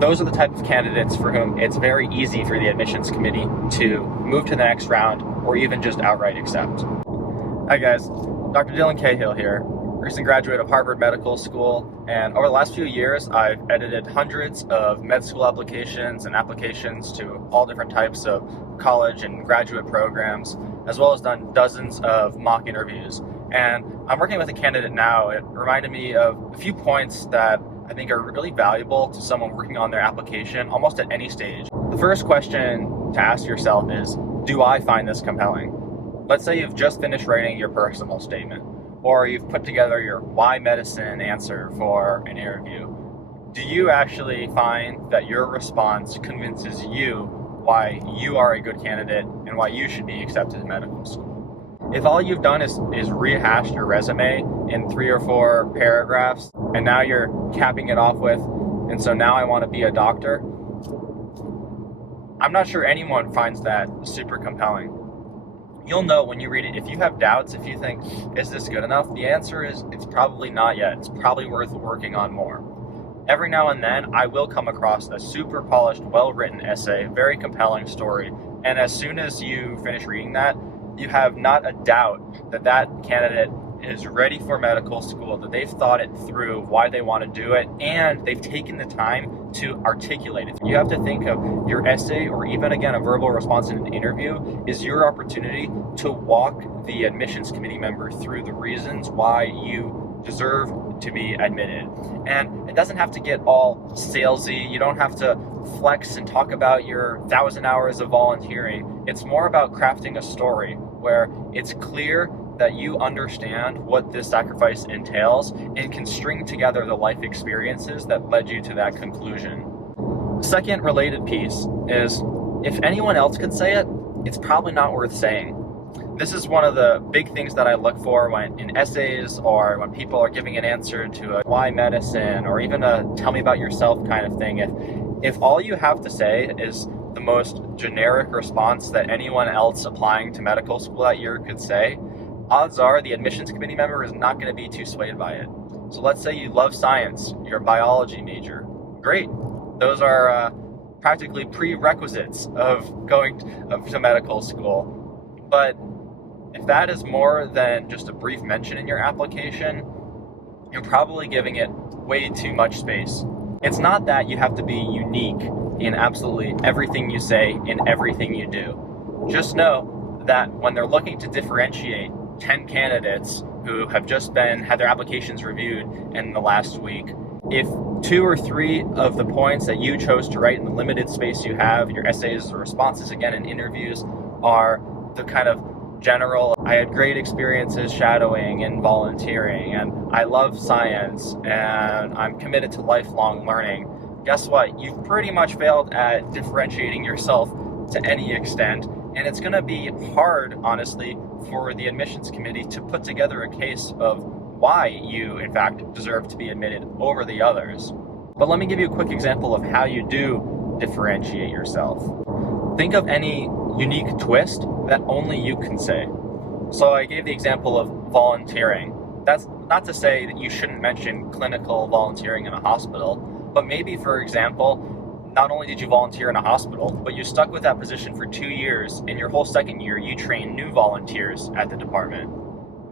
those are the type of candidates for whom it's very easy for the admissions committee to move to the next round or even just outright accept. Hi guys, Dr. Dylan Cahill here, recent graduate of Harvard Medical School, and over the last few years I've edited hundreds of med school applications and applications to all different types of college and graduate programs, as well as done dozens of mock interviews. And I'm working with a candidate now. It reminded me of a few points that I think are really valuable to someone working on their application almost at any stage. The first question to ask yourself is, do I find this compelling? Let's say you've just finished writing your personal statement, or you've put together your why medicine answer for an interview. Do you actually find that your response convinces you why you are a good candidate and why you should be accepted in medical school? If all you've done is rehash your resume in 3 or 4 paragraphs, and now you're capping it off with, and so now I want to be a doctor, I'm not sure anyone finds that super compelling. You'll know when you read it. If you have doubts, if you think, is this good enough? The answer is, it's probably not yet. It's probably worth working on more. Every now and then, I will come across a super polished, well-written essay, very compelling story, and as soon as you finish reading that, you have not a doubt that that candidate is ready for medical school, that they've thought it through, why they want to do it, and they've taken the time to articulate it. You have to think of your essay, or even again a verbal response in an interview, is your opportunity to walk the admissions committee member through the reasons why you deserve to be admitted. And it doesn't have to get all salesy. You don't have to flex and talk about your 1,000 hours of volunteering. It's more about crafting a story where it's clear that you understand what this sacrifice entails and can string together the life experiences that led you to that conclusion. The second related piece is, if anyone else could say it, it's probably not worth saying. This is one of the big things that I look for when in essays, or when people are giving an answer to a why medicine, or even a tell me about yourself kind of thing. If all you have to say is the most generic response that anyone else applying to medical school that year could say, odds are the admissions committee member is not going to be too swayed by it. So let's say you love science, you're a biology major. Great. Those are practically prerequisites of going to medical school. But if that is more than just a brief mention in your application, you're probably giving it way too much space. It's not that you have to be unique in absolutely everything you say, in everything you do. Just know that when they're looking to differentiate 10 candidates who have just had their applications reviewed in the last week, if 2 or 3 of the points that you chose to write in the limited space you have, your essays or responses again in interviews, are the kind of general, I had great experiences shadowing and volunteering, and I love science, and I'm committed to lifelong learning, guess what? You've pretty much failed at differentiating yourself to any extent, and it's going to be hard, honestly, for the admissions committee to put together a case of why you, in fact, deserve to be admitted over the others. But let me give you a quick example of how you do differentiate yourself. Think of any unique twist that only you can say. So I gave the example of volunteering. That's not to say that you shouldn't mention clinical volunteering in a hospital, but maybe, for example, not only did you volunteer in a hospital, but you stuck with that position for 2 years. In your whole second year, you trained new volunteers at the department.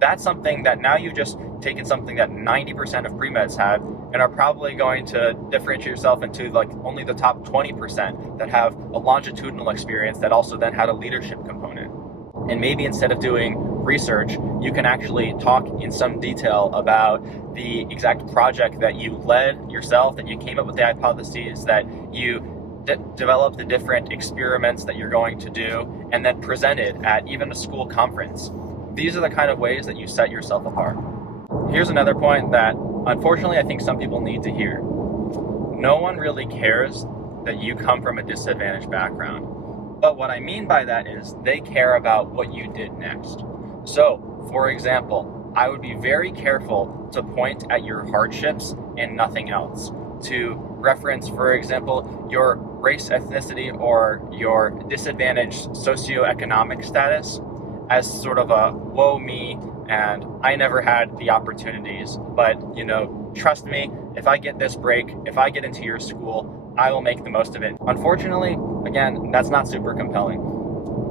That's something that now you've just taken something that 90% of pre-meds had and are probably going to differentiate yourself into like only the top 20% that have a longitudinal experience that also then had a leadership component. And maybe instead of doing research, you can actually talk in some detail about the exact project that you led yourself, that you came up with the hypotheses, that you developed the different experiments that you're going to do, and then presented at even a school conference. These are the kind of ways that you set yourself apart. Here's another point that, unfortunately, I think some people need to hear. No one really cares that you come from a disadvantaged background. But what I mean by that is they care about what you did next. So, for example, I would be very careful to point at your hardships and nothing else. To reference, for example, your race, ethnicity, or your disadvantaged socioeconomic status as sort of a woe me and I never had the opportunities, but trust me, if I get this break, if I get into your school, I will make the most of it. Unfortunately, again, that's not super compelling.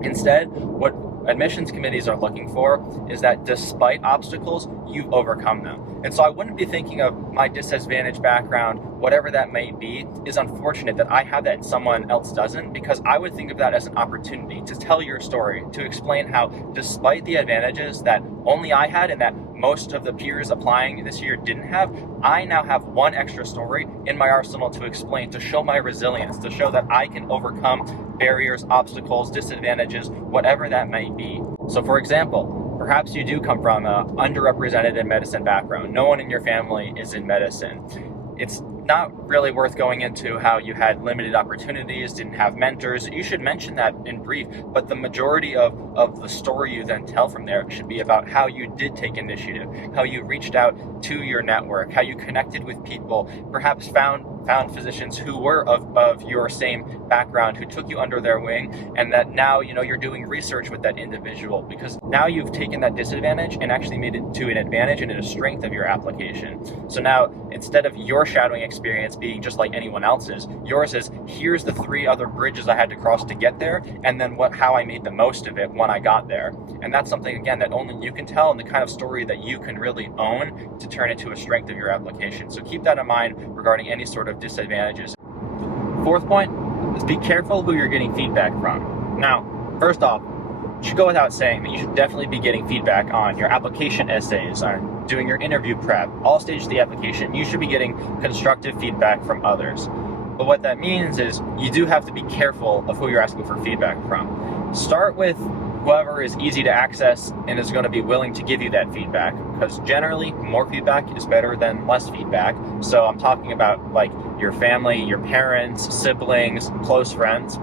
Instead, what admissions committees are looking for is that despite obstacles, you've overcome them. And so I wouldn't be thinking of my disadvantaged background, whatever that may be. Is unfortunate that I have that and someone else doesn't, because I would think of that as an opportunity to tell your story, to explain how despite the advantages that only I had and that most of the peers applying this year didn't have, I now have one extra story in my arsenal to explain, to show my resilience, to show that I can overcome barriers, obstacles, disadvantages, whatever that may be. So for example, perhaps you do come from an underrepresented in medicine background. No one in your family is in medicine. It's not really worth going into how you had limited opportunities, didn't have mentors. You should mention that in brief, but the majority of the story you then tell from there should be about how you did take initiative, how you reached out to your network, how you connected with people, perhaps found physicians who were of your same background, who took you under their wing, and that now you're doing research with that individual, because now you've taken that disadvantage and actually made it to an advantage and a strength of your application. So now, instead of your shadowing experience being just like anyone else's, yours is, here's the 3 other bridges I had to cross to get there, and then how I made the most of it when I got there. And that's something, again, that only you can tell, and the kind of story that you can really own to turn into a strength of your application. So keep that in mind regarding any sort of disadvantages. 4th point is be careful who you're getting feedback from. Now, first off, it should go without saying that you should definitely be getting feedback on your application essays, on doing your interview prep, all stages of the application. You should be getting constructive feedback from others. But what that means is you do have to be careful of who you're asking for feedback from. Start with whoever is easy to access and is going to be willing to give you that feedback, because generally more feedback is better than less feedback. So I'm talking about like your family, your parents, siblings, close friends.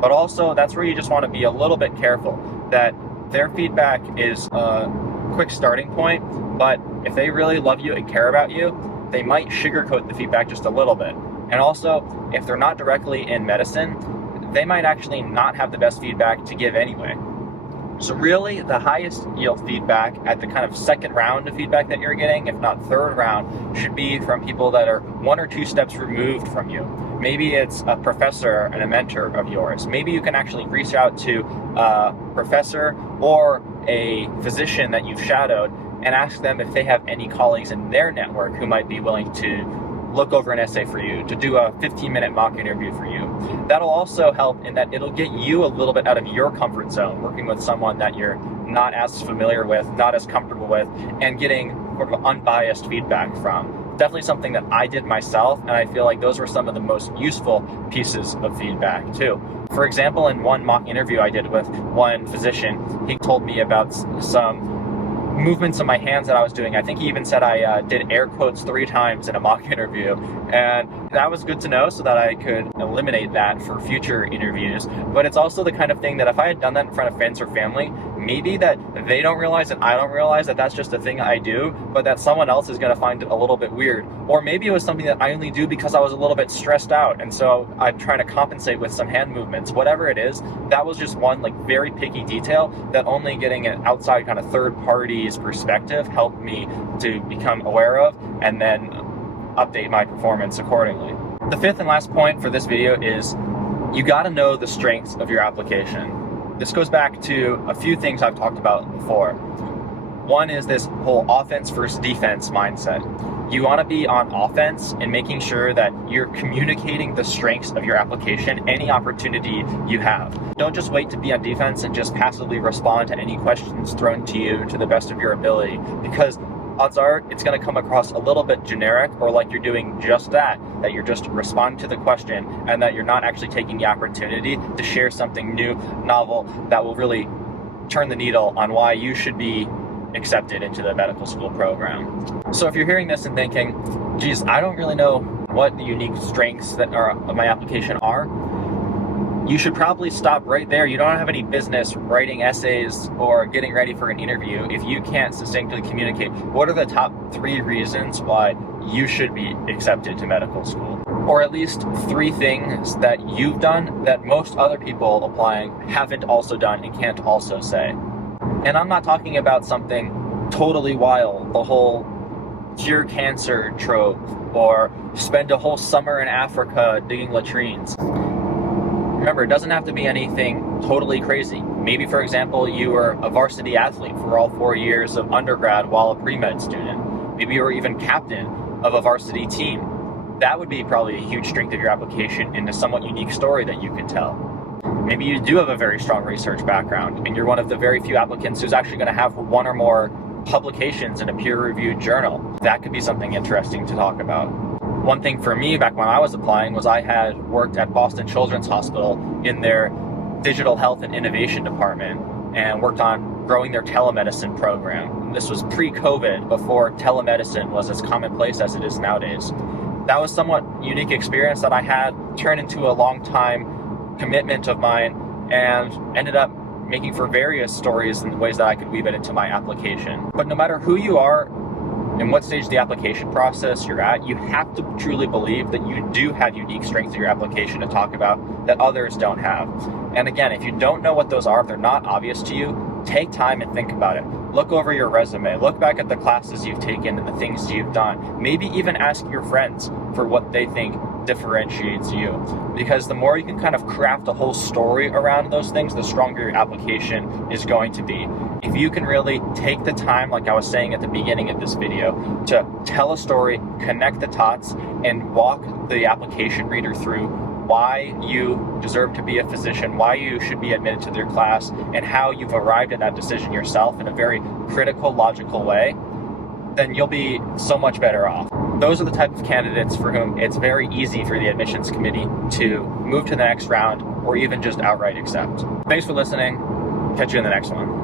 But also that's where you just want to be a little bit careful that their feedback is a quick starting point, but if they really love you and care about you, they might sugarcoat the feedback just a little bit. And also, if they're not directly in medicine, they might actually not have the best feedback to give anyway. So really, the highest yield feedback at the kind of second round of feedback that you're getting, if not third round, should be from people that are 1 or 2 steps removed from you. Maybe it's a professor and a mentor of yours. Maybe you can actually reach out to a professor or a physician that you've shadowed and ask them if they have any colleagues in their network who might be willing to look over an essay for you, to do a 15-minute mock interview for you. That'll also help in that it'll get you a little bit out of your comfort zone, working with someone that you're not as familiar with, not as comfortable with, and getting sort of unbiased feedback from. Definitely something that I did myself, and I feel like those were some of the most useful pieces of feedback too. For example, in one mock interview I did with one physician, he told me about some movements of my hands that I was doing. I think he even said I did air quotes 3 times in a mock interview, and that was good to know so that I could eliminate that for future interviews. But it's also the kind of thing that if I had done that in front of friends or family, maybe that they don't realize and I don't realize that that's just a thing I do, but that someone else is going to find it a little bit weird. Or maybe it was something that I only do because I was a little bit stressed out, and so I'm trying to compensate with some hand movements. Whatever it is, that was just one like very picky detail that only getting an outside kind of third party's perspective helped me to become aware of and then update my performance accordingly. The 5th and last point for this video is you got to know the strengths of your application. This goes back to a few things I've talked about before. One is this whole offense versus defense mindset. You want to be on offense and making sure that you're communicating the strengths of your application any opportunity you have. Don't just wait to be on defense and just passively respond to any questions thrown to you to the best of your ability, because odds are it's going to come across a little bit generic, or like you're doing just that you're just responding to the question and that you're not actually taking the opportunity to share something new, novel, that will really turn the needle on why you should be accepted into the medical school program. So if you're hearing this and thinking, geez, I don't really know what the unique strengths that are of my application are, you should probably stop right there. You don't have any business writing essays or getting ready for an interview if you can't succinctly communicate what are the top 3 reasons why you should be accepted to medical school. Or at least 3 things that you've done that most other people applying haven't also done and can't also say. And I'm not talking about something totally wild, the whole cure cancer trope, or spend a whole summer in Africa digging latrines. Remember, it doesn't have to be anything totally crazy. Maybe, for example, you were a varsity athlete for all 4 years of undergrad while a pre-med student. Maybe you were even captain of a varsity team. That would be probably a huge strength of your application and a somewhat unique story that you could tell. Maybe you do have a very strong research background and you're one of the very few applicants who's actually going to have one or more publications in a peer-reviewed journal. That could be something interesting to talk about. One thing for me back when I was applying was I had worked at Boston Children's Hospital in their digital health and innovation department and worked on growing their telemedicine program. This was pre-COVID, before telemedicine was as commonplace as it is nowadays. That was somewhat unique experience that I had turned into a long-time commitment of mine and ended up making for various stories and ways that I could weave it into my application. But no matter who you are and what stage of the application process you're at, you have to truly believe that you do have unique strengths of your application to talk about that others don't have. And again, if you don't know what those are, if they're not obvious to you, take time and think about it. Look over your resume, look back at the classes you've taken and the things you've done. Maybe even ask your friends for what they think differentiates you. Because the more you can kind of craft a whole story around those things, the stronger your application is going to be. If you can really take the time, like I was saying at the beginning of this video, to tell a story, connect the dots, and walk the application reader through why you deserve to be a physician, why you should be admitted to their class, and how you've arrived at that decision yourself in a very critical, logical way, then you'll be so much better off. Those are the type of candidates for whom it's very easy for the admissions committee to move to the next round or even just outright accept. Thanks for listening. Catch you in the next one.